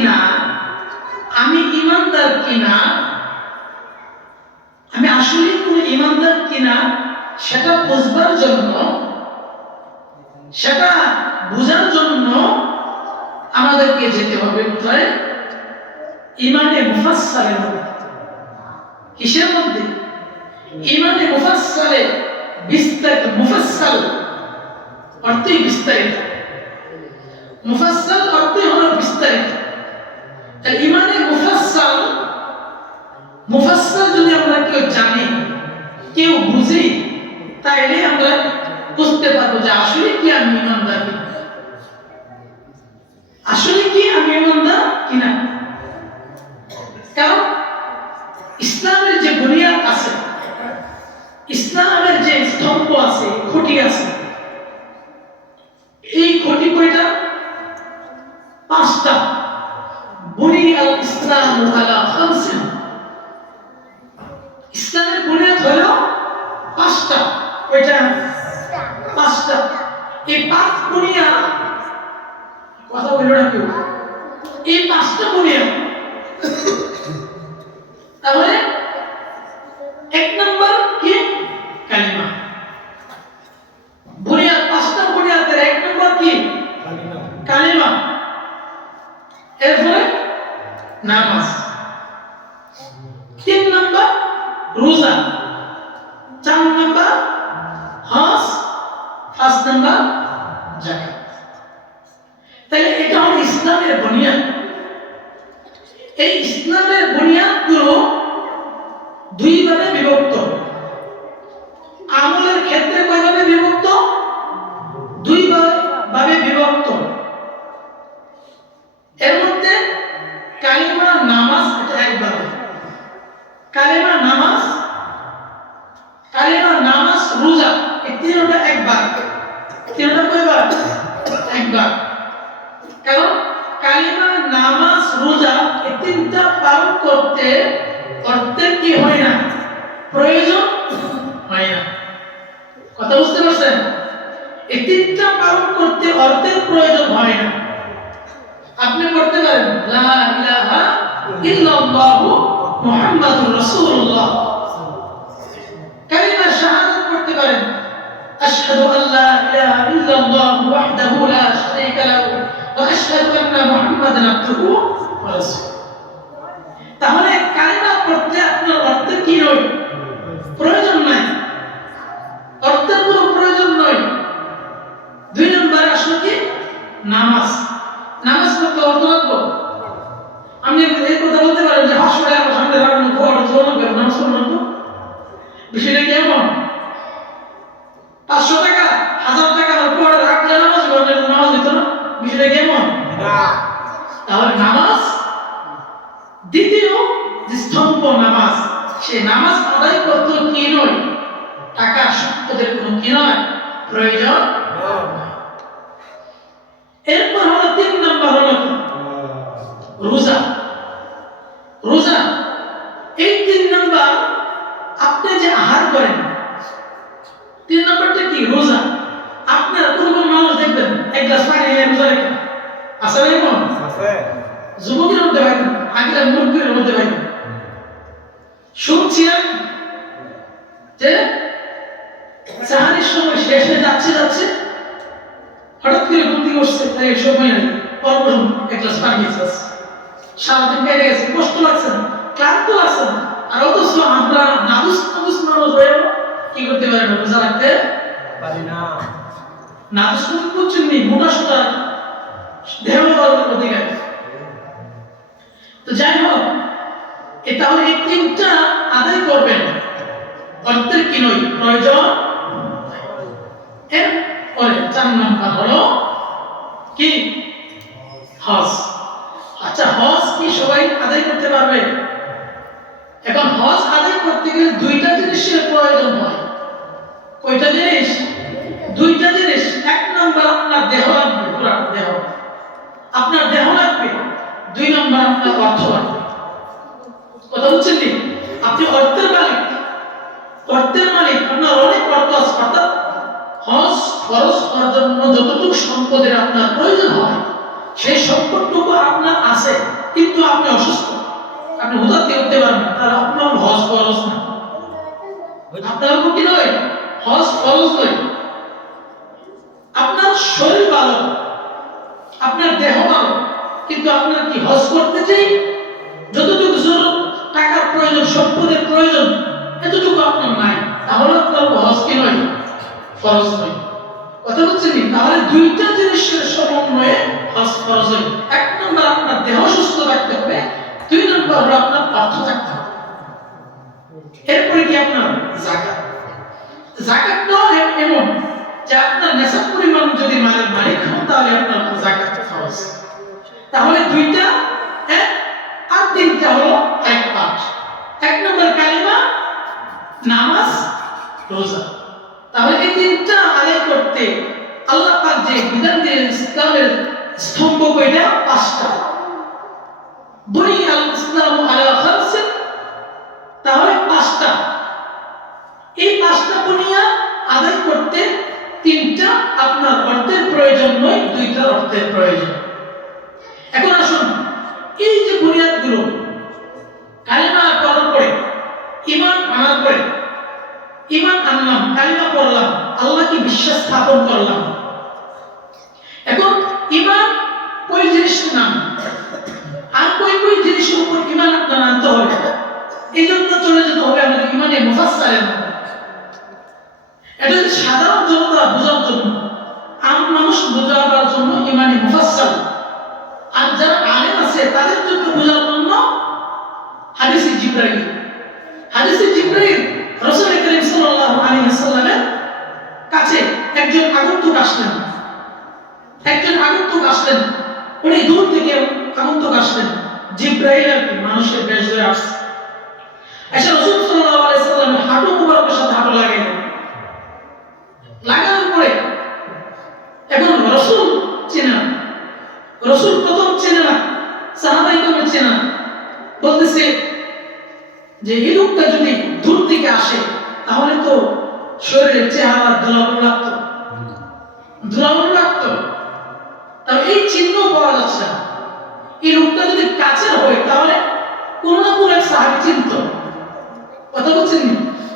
কিনা, আমি ইমানদার কিনা, আমি আসলে কোন ইমানদার কিনা সেটা বুঝবার জন্য, সেটা বোঝার জন্য আমাদেরকে যেতে হবে কোথায়? ইমানে মুফাসসালের মধ্যে। কিসের মধ্যে? ইমানে মুফাসসালে। বিস্তারিত। মুফাসসাল অর্থই বিস্তারিত। মুফাসসাল অর্থই হলো বিস্তারিত। তাই ইমানে মুফাসসাল, মুফাসসাল যদি আমরা কেউ জানি, কেউ বুঝি, তাইলে আমরা বুঝতে পারবো যে আসলে কি আমি ইমানদার কিনা, আসলে কি আমি ইমানদার কিনা। কারণ ইসলামের যে বুনিয়াদ আছে, ইসলামের যে স্তম্ভ আছে, খুঁটি আছে, এই খুঁটি কয়টা? 5টা। বুনিয়াল ইসলাম আলা খামসিন। ইসলামের বুনিয়াদ হলো 5টা। কয়টা? 5টা। এই 5 বুনিয়াদ, কথা বললো না কেউ, এই 5টা বুনিয়াদ। তাহলে 1 নম্বর কি? কালিমা। বুনিয়াদ 5টা বুনিয়াদের 1 নম্বর কি? কালিমা। এরপরে নামাজ। 3 নম্বর রোজা। 4 নম্বর হজ। 5 নম্বর যাকাত। তাহলে এটা হলো ইসলামের বুনিয়াদ। এই ইসলামের বুনিয়াদগুলো 2 ভাবে বিভক্ত। আমলের ক্ষেত্রে কয়ভাবে বিভক্ত? 2 ভাবে বিভক্ত। এর মধ্যে কালিমা, নামাজ, এটা একভাবে। কালিমা, নামাজ, কালিমা, নামাজ, রোজা, এই 3টা একবার। 3টা কয়বার? একবার। কারণ কালিমা, নামাজ, রোজা এই 3টা পালন করতে অর্থের কি হয় না? প্রয়োজন হয় না। কথা বুঝতে পারছেন? এই 3টা পালন করতে অর্থের প্রয়োজন হয় না। আপনি করতে পারেন লা ইলাহা ইল্লাল্লাহু মুহাম্মাদুর রাসূলুল্লাহ, কালিমা শাহাদাত করতে পারেন, আশহাদু আল্লা ইলাহা ইল্লাল্লাহু ওয়াহদাহু লা শারীকা লাহু ওয়া আশহাদু আন্না মুহাম্মাদান আবদুহু ওয়া রাসূলুহু। তাহলে কালিমা পড়তে আপনার অর্থের কি নয়? প্রয়োজন নাই, অর্থের কোনো প্রয়োজন নয়। 2 নম্বরে আসলো কি? নামাজ। নামাজ পড়তে অর্থ লাগবে। আপনি এই কথা বলতে পারেন যে হাসপাতালে আমার সামনে রাখুন, ফটো তোলা করে নামাজ পড়ুন। বিষয়টা কি এমন? 500 টাকা, 1000 টাকা পরে রাখলে নামাজ পড়লে নামাজ দিত না। বিষয়টা কি এমন? না। তাহলে নামাজ দ্বিতীয় যে স্তম্ভ নামাজ, সেই নামাজ আদায় করতে কি নয়? টাকা সম্পদের কোনো কি নয়? প্রয়োজন। এরপর হলো 3 নম্বর হলো রোজা। রোজা এই 3 নম্বর আপনি যে আহার করেন, 3 নম্বরটা কি? রোজা। আপনার কোন মানুষ দেখবেন 1 গ্লাস পানি নিয়ে রোজা রাখে, আছে না এমন? আছে। যুবকের মধ্যে ভাই, আগের মুরগির মধ্যে ভাই শুনছি যে সাহারির সময় শেষ হয়ে যাচ্ছে, হঠাৎ করে ঘুমতে বসছে, তাই সময় নেই, অল্প 1 গ্লাস পানি খেয়েছে, সারাদিন কেটে গেছে, কষ্ট লাগছে, ক্লান্ত লাগছে, আর অথচ আমরা নাদুস মানুষ হয়ে কি করতে পারি না? রোজা রাখতে পারি না। নাদুস করছেন নি, মোটা সোটা দেহ বলের অধিকার। তো যাই হোক, এটা হলো এই 3টা আদায় করবেন, অর্থের কি নয়? প্রয়োজন। এরপরে 4 নম্বর হলো কি? হজ। আচ্ছা, হজ কি সবাই আদায় করতে পারবে? এখন হজ আদায় করতে গেলে 2টা জিনিসের প্রয়োজন হয়। কয়টা জিনিস? 2টা জিনিস। 1 নম্বর আপনার দেহ লাগবে, পুরো দেহ, আপনার দেহ লাগবে। 2 নম্বর আপনার অর্থ লাগবে। কথা বুঝছেন কি? আপনি অর্থের মালিক, অর্থের মালিক, আপনার অনেক অর্থ আছে, অর্থাৎ হজ খরচ করার জন্য যতটুকু সম্পদের আপনার প্রয়োজন হয় সেই সম্পদটুকু আপনার আছে কিন্তু আপনি অসুস্থ, আপনি হুদার দিয়ে উঠতে পারেন না, তাহলে আপনার হজ ফরজ না, আপনার উপর কি নয়, হজ ফরজ নয়। আপনার শরীর ভালো, আপনার দেহ ভালো, কিন্তু আপনার কি হজ করতে চাই, যতটুকু জরুরত, টাকার প্রয়োজন, সম্পদের প্রয়োজন, এতটুকু আপনার নাই, তাহলে আপনার হজ কি নয়, ফরজ নয়। কথা বুঝছেন? তাহলে দুইটা জিনিসের সমন্বয়ে হজ ফরজ হয়। এক নম্বর আপনার দেহ সুস্থ রাখতে হবে, দুই নম্বর হলো আপনার অর্থ থাকতে হবে। এরপরে কি আপনার যাকাত। যাকাতটাও এমন যে আপনার নেশাব পরিমাণ যদি মালের মালিক হন তাহলে আপনার যাকাত ফরজ। তাহলে দুইটা এক আর তিনটা হলো এক পাঠ। এক নম্বর কালিমা, নামাজ, রোজা। তাহলে এই তিনটা আদায় করতে আল্লাহ পাক যে বিধান দিয়ে ইসলামের স্তম্ভ কয়টা, পাঁচটা। বুনিয়াল ইসলামু আলা খামসিন, তাহলে পাঁচটা। এই পাঁচটা বুনিয়াদ আদায় করতে তিনটা আপনার অর্থের প্রয়োজন নয়, দুইটা অর্থের প্রয়োজন। এখন আসুন, এই যে বুনিয়াদগুলো, কালিমা পড়ার পরে, ঈমান আনার পরে, ঈমান আনলাম, কালিমা পড়লাম, আল্লাহকে বিশ্বাস স্থাপন করলাম। এখন ঈমান ওই জিনিসের নাম, আর কই জিনিসের উপর ঈমান আপনার আনতে হবে। এই জন্য চলে যেতে হবে আমাদের ঈমানে মুফাসসালের মধ্যে। এটা হচ্ছে সাধারণ জনতা বোঝার জন্য, আম মানুষ বোঝাবার জন্য ঈমানে মুফাসসাল, আর যারা আলেম আছে তাদের জন্য বোঝার জন্য হাদিসে জিবরাইল। হাদিসে জিবরাইল রাসূল করিম সাল্লাল্লাহু আলাইহি ওয়াসাল্লামের কাছে একজন আগন্তুক আসলেন। উনি দূর থেকে আগন্তুক আসলেন, জিবরাইল আর কি মানুষের বেশ ধরে আসছে। এসে রাসূল সাল্লাল্লাহু আলাইহি ওয়াসাল্লামের হাঁটু মুবারকের সাথে হাঁটু লাগানোর পরে এখন রাসূল চেনা, রাসূল প্রথম চেনে না, সাহাবায়ে কেরাম চেনা, বলতেছে যে এই লোকটা যদি দূর থেকে আসে তাহলে তো শরীরের চেহারা ধুলাবালু লাগতো, তাহলে এই চিহ্ন পাওয়া যাচ্ছে না। এই লোকটা যদি কাছের হয় তাহলে কোন না কোন এক সাহাবী চিনত। কথা বলছেন?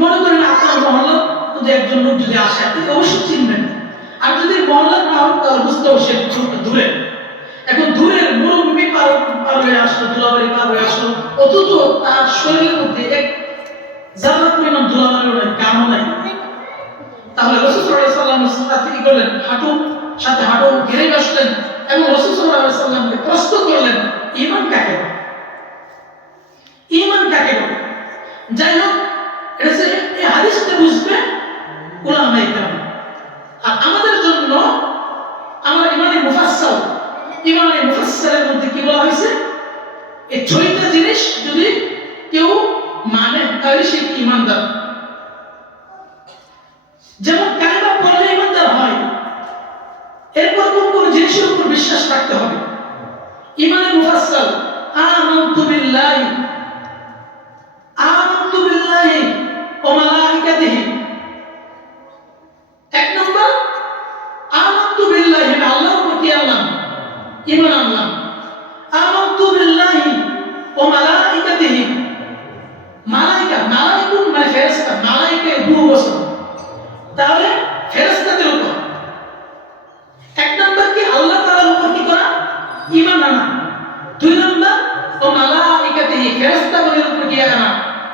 মনে করেন আপনার মহল্লার মধ্যে একজন লোক যদি আসে, আপনি অবশ্যই চিনবেন। আর যদি মহল্লার না হোক তাহলে বুঝতে হবে সে দূরে। এখন দূরের মরুভূমি পার হয়ে আসলো, ধুলাবালি পার হয়ে আসলো, অথচ তার শরীরের মধ্যে এক যারা পরিমাণ ধুলাবালির কামও নাই। তাহলে রাসূল সাল্লাল্লাহু আলাইহি ওয়াসাল্লামের সাথে কি করলেন? সাথে হাঁটু ঘিরে বসলেন এবং রাসূল সাল্লাল্লাহু আলাইহি ওয়াসাল্লামকে প্রশ্ন করলেন, ঈমান কাকে বলে? ঈমান কাকে বলে? যাই হোক, এটা যে এই হাদিসটা বুঝবে উলামায়ে কেরাম। আর আমাদের জন্য আমার ঈমানে মুফাসসালের মধ্যে কি বলা হয়েছে? এই ছয়টা জিনিস যদি কেউ মানে তাহলে সে ঈমানদার। যেমন কালিমা পড়লে ঈমানদার হয়, এরপর কোন জিনিসের উপর বিশ্বাস রাখতে হবে। ঈমানে মুফাসসাল, আমানতু বিল্লাহি ওয়া মালাইকাতিহি। এক নম্বর আমানতু বিল্লাহি, আল্লাহর উপর কি আনলাম? ঈমান আনলাম। আমানতু বিল্লাহি ওয়া মালাইকাতিহি, মালাইকুন মানে ফেরেশতা, মালাইকা বহু বচন, তাহলে ফেরেশতাদের উপর। এক নম্বর কি আল্লাহ তাআলার উপর কি করা? ঈমান আনা। দুই নম্বর ওয়া মালাইকাতিহি, ফেরেশতাদের উপর কি আনা?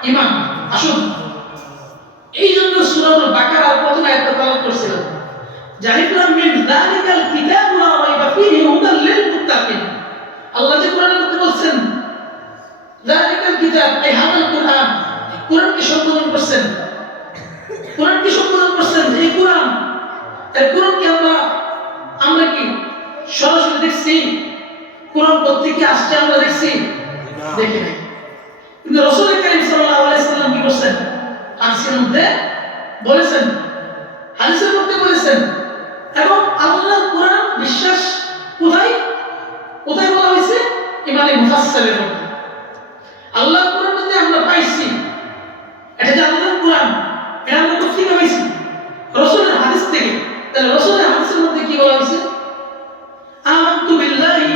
ঈমান। আসুন, এই জন্য সূরা বাকারার প্রথম আয়াতটা তেলাওয়াত করছিলাম, জালিকুম মিন যালিকাল কিতাবু লা রাইবা ফীহি হুদাল লিল মুত্তাকিন। আল্লাহ যে কোরআনের মধ্যে বলছেন যালিকাল কিতাব, এই হাদাল কোরআন, কোরআনকে সম্বোধন করছেন, এই কোরআন। এই কোরআনকে আমরা কি সরাসরি দেখছি? কোরআন কোত্থেকে আসছে আমরা দেখছি? দেখি নাই। কিন্তু রাসূল করিম সাল্লাল্লাহু আলাইহি ওয়াসাল্লাম কি করছেন? হাদিসের মধ্যে বলেছেন, এবং আল্লাহর কোরআন বিশ্বাস কোথায় বলা হয়েছে? ঈমানে মুফাসসালের মধ্যে। আল্লাহর কোরআন মধ্যে আমরা পাইছি, এটা যে আল্লাহর কোরআন, এটা আমরা কোথা থেকে পাইছি? রাসূলের হাদিস থেকে। তাহলে রাসূলের হাদিসের মধ্যে কি বলা হয়েছে? আমানতু বিল্লাহি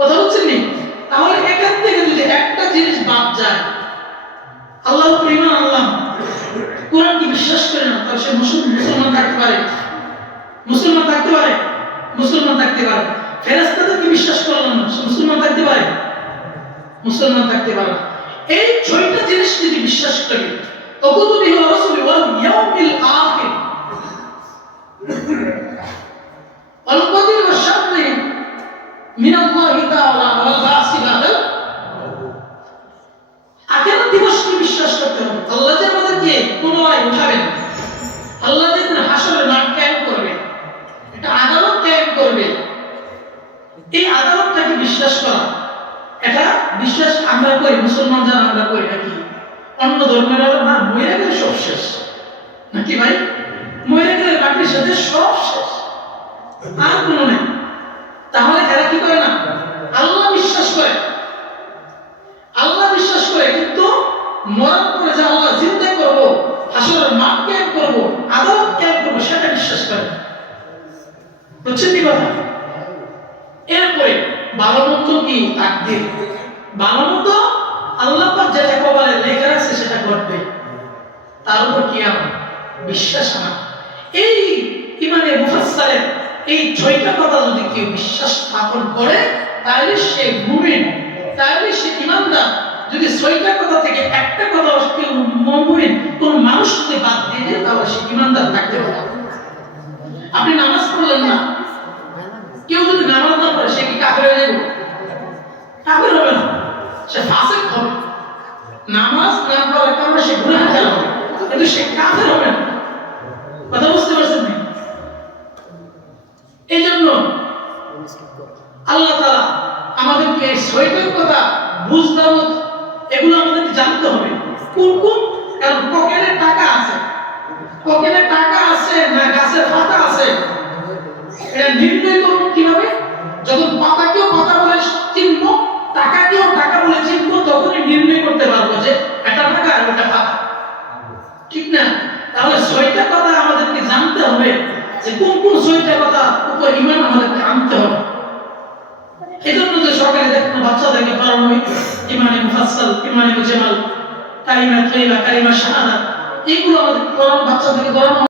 কথা বলছেন নি? তাহলে এখান থেকে যদি একটা জিনিস বাদ যায়, আল্লাহর উপর ঈমান আনলাম, কোরআনকে বিশ্বাস করে না, তাহলে সে মুসলমান থাকতে পারে? মুসলমান থাকতে পারে? মুসলমান থাকতে পারে। ফেরেশতাদেরকে বিশ্বাস করলাম না, সে মুসলমান থাকতে পারে? মুসলমান থাকতে পারে। এই ছয়টা জিনিস যদি বিশ্বাস করি, ওয়াকুতুবিহি ওয়া রাসূলিহি ওয়াল ইয়াউমিল আখির ওয়াল কদরি ওয়া শাররি মিনাল্লাহি তাআলা ওয়াল বাসি বাদাল, আখিরাত দিবসকে বিশ্বাস করতে হবে। আল্লাহ যে আমাদেরকে পুনরায় উঠাবেন, আল্লাহ যে হাসরের মাঠ কায়েম করবে, একটা আদালত কায়েম করবে, এই আদালতটাকে বিশ্বাস করা, এটা বিশ্বাস আমরা করি, মুসলমান যারা আমরা করি নাকি? অন্য ধর্মের না, মরে গেলে সব শেষ নাকি ভাই? মরে গেলে বাকির সাথে সব শেষ, আর কোনো নেই। তাহলে এরা কি করে না? আল্লাহ বিশ্বাস করে, আল্লাহ বিশ্বাস করে, কিন্তু মরার পরে যে আল্লাহ জিন্দা করবো, হাসরের মাঠ কায়েম করবো, আদালত কায়েম করবো, সেটা বিশ্বাস করে। বুঝছেন কি কথা? এরপরে ভালো মন্দ কি? তাকদীর। ভালো মন্দ আল্লাহ পাক যেটা কপালে লেখা রাখছে সেটা ঘটবে, তার উপর কি আমার বিশ্বাস আমার। এই ইমানে মুফাসসালের এই ছয়টা কথা যদি কেউ বিশ্বাস স্থাপন করে, তাহলে সে মুমিন, তাহলে সে ইমানদার। যদি ছয়টা কথা থেকে একটা কথা কেউ মুমিন কোন মানুষ যদি বাদ দিয়ে দেয়, তাহলে সে ইমানদার থাকতে পারে। আপনি নামাজ পড়লেন না, কেউ যদি নামাজ না পড়ে, সে কি কাফের হয়ে যাবে? কাফের হবে না, সে ফাসিক হবে। নামাজ না পড়ার কারণে সে গুনাহগার হবে, কিন্তু সে কাফের হবে না। কথা বুঝতে পারছেন? এই জন্য আল্লাহ তাআলা আমাদেরকে এই ছয়টা কথা বুঝলাম, এগুলো আমাদেরকে জানতে হবে। কোন কোন? কারণ পকেটে টাকা আছে, পকেটে টাকা আছে না গাছের পাতা আছে, এটা নির্ণয় করব কিভাবে? যখন পাতাকেও পাতা বলে চিনব, টাকাকেও টাকা বলে চিনব, তখনই নির্ণয় করতে পারবো যে এটা টাকা আর এটা পাতা, ঠিক না? তাহলে ছয়টা কথা আমাদেরকে জানতে হবে, যে কোন কোন ছয়টা কথা উপর ঈমান আমাদেরকে আনতে হবে। এই জন্য যে সরকারি দেখুন বাচ্চাদেরকে পড়ানো হয় ইমানে মুফাসসাল, ইমানে মুজামাল, কালিমা তাইয়্যিবা, কালিমা শাহাদাত, এগুলো আমাদের বাচ্চাদেরকে পড়ানো